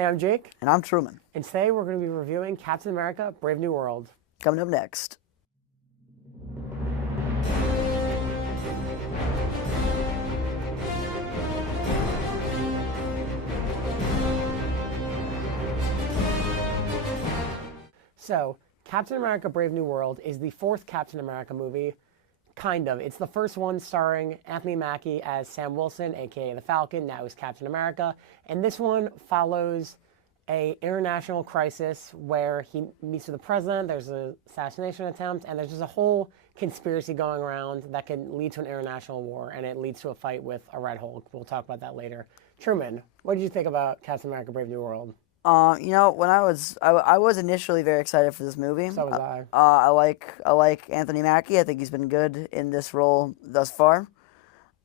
Hey, I'm Jake. And I'm Truman. And today we're going to be reviewing Captain America: Brave New World. Coming up next. So, Captain America: Brave New World is the fourth Captain America movie. Kind of. It's the first one starring Anthony Mackie as Sam Wilson, aka the Falcon. Now he's Captain America. And this one follows a international crisis where he meets with the president. There's an assassination attempt, and there's just a whole conspiracy going around that can lead to an international war, and it leads to a fight with a Red Hulk. We'll talk about that later. Truman, what did you think about Captain America: Brave New World? When I was initially very excited for this movie. So was I. I like Anthony Mackie. I think he's been good in this role thus far.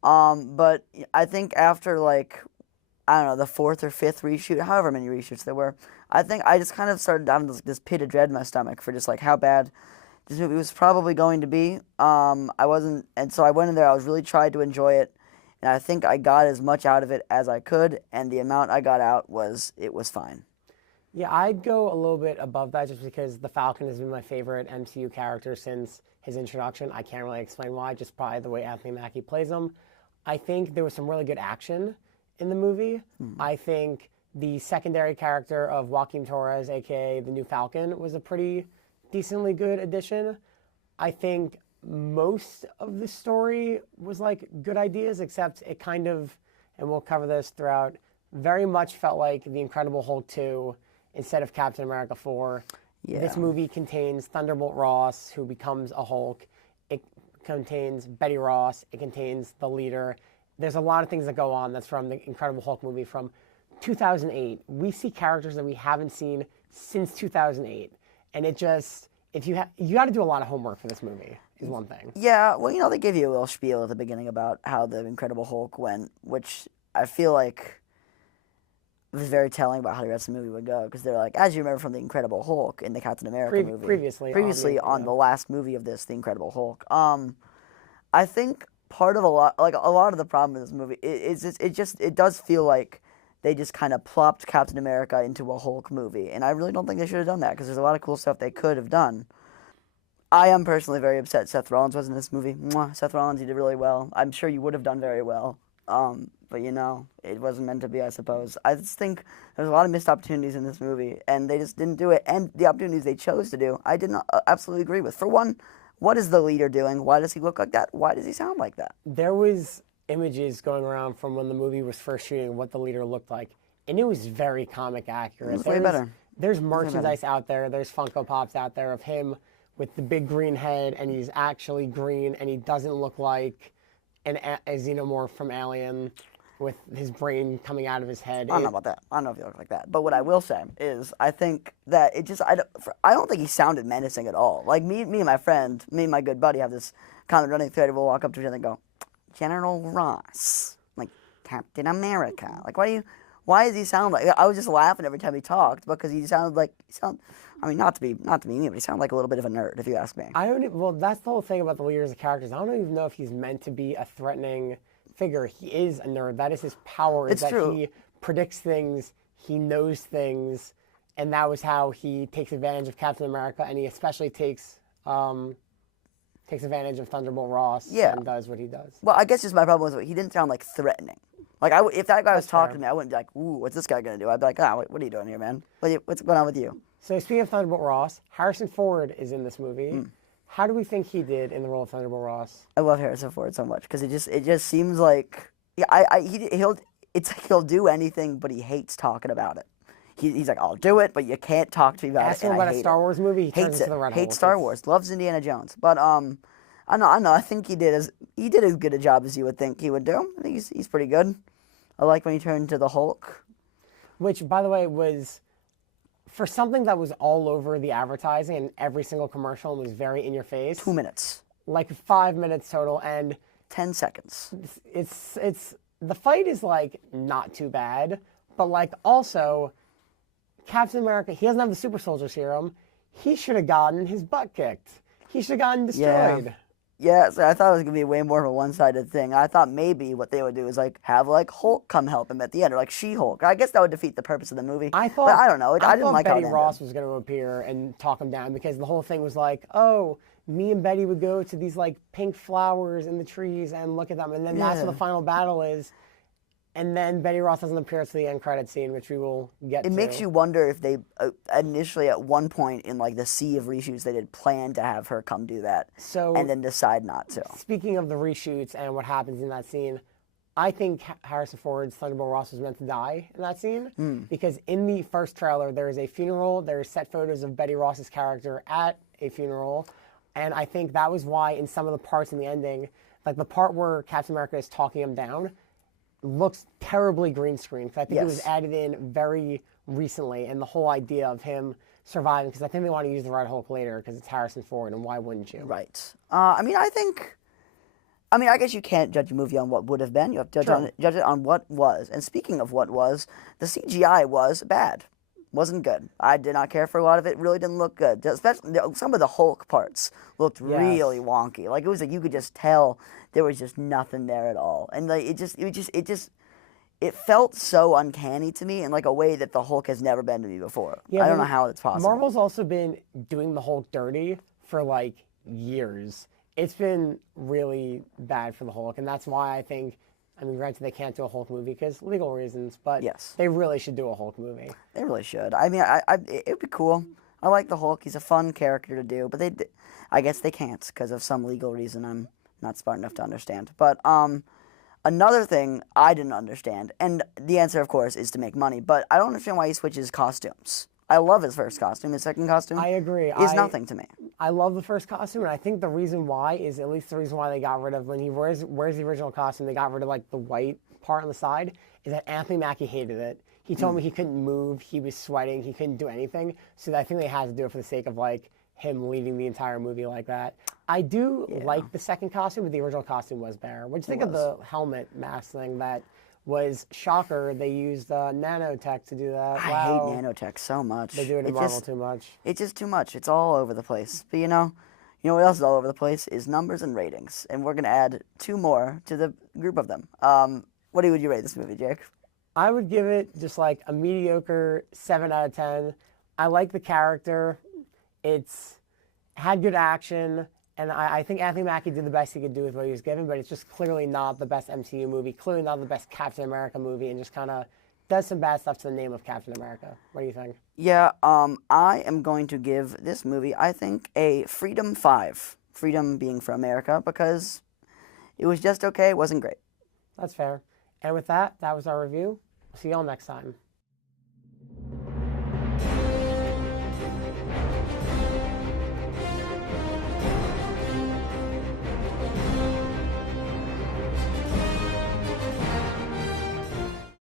But I think after the fourth or fifth reshoot, however many reshoots there were, I think I just kind of started having this pit of dread in my stomach for just how bad this movie was probably going to be. So I went in there. I was really tried to enjoy it. And I think I got as much out of it as I could, and the amount I got out was fine. Yeah, I'd go a little bit above that just because the Falcon has been my favorite MCU character since his introduction. I can't really explain why, just probably the way Anthony Mackie plays him. I think there was some really good action in the movie. I think the secondary character of Joaquin Torres, a.k.a. the new Falcon, was a pretty decently good addition. I think most of the story was good ideas, except it kind of, and we'll cover this throughout, very much felt like The Incredible Hulk 2 instead of Captain America 4. Yeah. This movie contains Thunderbolt Ross, who becomes a Hulk. It contains Betty Ross. It contains the leader. There's a lot of things that go on that's from the Incredible Hulk movie from 2008. We see characters that we haven't seen since 2008. And it just, you got to do a lot of homework for this movie. Is one thing. Yeah, well, they give you a little spiel at the beginning about how the Incredible Hulk went, which I feel like was very telling about how the rest of the movie would go, because they're like, as you remember from the Incredible Hulk in the Captain America movie, previously on the last movie of this, the Incredible Hulk. I think part of a lot of the problem with this movie it does feel like they just kind of plopped Captain America into a Hulk movie, and I really don't think they should have done that, because there's a lot of cool stuff they could have done. I am personally very upset Seth Rollins was in this movie. Mwah, Seth Rollins, you did really well. I'm sure you would have done very well. But it wasn't meant to be, I suppose. I just think there's a lot of missed opportunities in this movie, and they just didn't do it. And the opportunities they chose to do, I did not absolutely agree with. For one, what is the leader doing? Why does he look like that? Why does he sound like that? There was images going around from when the movie was first shooting what the leader looked like, and it was very comic accurate. It was way better. There's merchandise out there. There's Funko Pops out there of him with the big green head, and he's actually green, and he doesn't look like a xenomorph from Alien with his brain coming out of his head. I don't know about that. I don't know if he looked like that. But what I will say is I think that I don't think he sounded menacing at all. Me and my friend, me and my good buddy have this common running thread. We'll walk up to each other and go, General Ross, like Captain America. Why does he sound like? I was just laughing every time he talked because he sounded like not to be mean, but he sounded like a little bit of a nerd, if you ask me. Well, that's the whole thing about the leaders of characters. I don't even know if he's meant to be a threatening figure. He is a nerd. That is his power. It's true. He predicts things. He knows things, and that was how he takes advantage of Captain America, and he especially takes advantage of Thunderbolt Ross. Yeah. And does what he does. Well, I guess just my problem was he didn't sound threatening. If that guy was talking to me, I wouldn't be like, ooh, what's this guy going to do? I'd be like, what are you doing here, man? What's going on with you? So speaking of Thunderbolt Ross, Harrison Ford is in this movie. How do we think he did in the role of Thunderbolt Ross? I love Harrison Ford so much because it just seems like he'll do anything, but he hates talking about it. He's like, I'll do it, but you can't talk to me about it. Ask him about a Star Wars movie, he turns into the Red Hulk. Hates Star Wars, loves Indiana Jones, but I know. I think he did as good a job as you would think he would do. I think he's pretty good. I like when he turned into the Hulk. Which, by the way, was for something that was all over the advertising and every single commercial and was very in your face. 2 minutes. 5 minutes total, and 10 seconds. It's the fight is not too bad, but also Captain America, he doesn't have the super soldier serum. He should have gotten his butt kicked. He should have gotten destroyed. Yeah, so I thought it was gonna be way more of a one-sided thing. I thought maybe what they would do is like have like Hulk come help him at the end, or like She-Hulk. I guess that would defeat the purpose of the movie. I But thought I don't know. I I didn't thought like how it Betty ended. Ross was going to appear and talk him down because the whole thing was like, oh, me and Betty would go to these like pink flowers in the trees and look at them, and then that's what Yeah. the final battle is. And then Betty Ross doesn't appear to the end credit scene, which we will get It to. makes you wonder if they initially at one point in like the sea of reshoots they did plan to have her come do that, So and then decide not to. speaking of the reshoots and what happens in that scene, I think Harrison Ford's Thunderbolt Ross was meant to die in that scene because in the first trailer there is a funeral. There are set photos of Betty Ross's character at a funeral, and I think that was why in some of the parts in the ending, like the part where Captain America is talking him down, looks terribly green screen. Because I think it was Yes. added in very recently, and the whole idea of him surviving. Because I think they want to use the Red Hulk later because it's Harrison Ford, and why wouldn't you? Right. I mean, I guess you can't judge a movie on what would have been. You have to judge it on what was. And speaking of what was, the CGI was bad. Wasn't good. I did not care for a lot of it. Really didn't look good. Especially some of the Hulk parts looked really wonky. Like it was like you could just tell there was just nothing there at all. And like it felt so uncanny to me in like a way that the Hulk has never been to me before. I don't know how it's possible. Marvel's also been doing the Hulk dirty for like years. It's been really bad for the Hulk, and that's why I think, I mean, granted they can't do a Hulk movie because legal reasons, but Yes. they really should do a Hulk movie. They really should. I mean, it'd be cool. I like the Hulk. He's a fun character to do, but I guess they can't because of some legal reason I'm not smart enough to understand. But another thing I didn't understand, and the answer, of course, is to make money, but I don't understand why he switches costumes. I love his first costume. His second costume I agree. is nothing to me. I love the first costume, and I think the reason why is at least the reason why they got rid of when he wears the original costume, they got rid of like the white part on the side, is that Anthony Mackie hated it. He told me he couldn't move, he was sweating, he couldn't do anything. So I think they had to do it for the sake of like him leading the entire movie like that. I do like the second costume, but the original costume was better. What do you think of the helmet mask thing that was shocker? They used nanotech to do that. I hate nanotech so much. They do it in Marvel too much. It's just too much. It's all over the place. But you know what else is all over the place is numbers and ratings, and we're gonna add 2 more to the group of them. What would you rate this movie, Jake? I would give it just like a mediocre 7 out of 10. I like the character. It's had good action, and I think Anthony Mackie did the best he could do with what he was given, but it's just clearly not the best MCU movie, clearly not the best Captain America movie, and just kind of does some bad stuff to the name of Captain America. What do you think? Yeah, I am going to give this movie, I think, a Freedom 5. Freedom being for America, because it was just okay. It wasn't great. That's fair. And with that, that was our review. See y'all next time.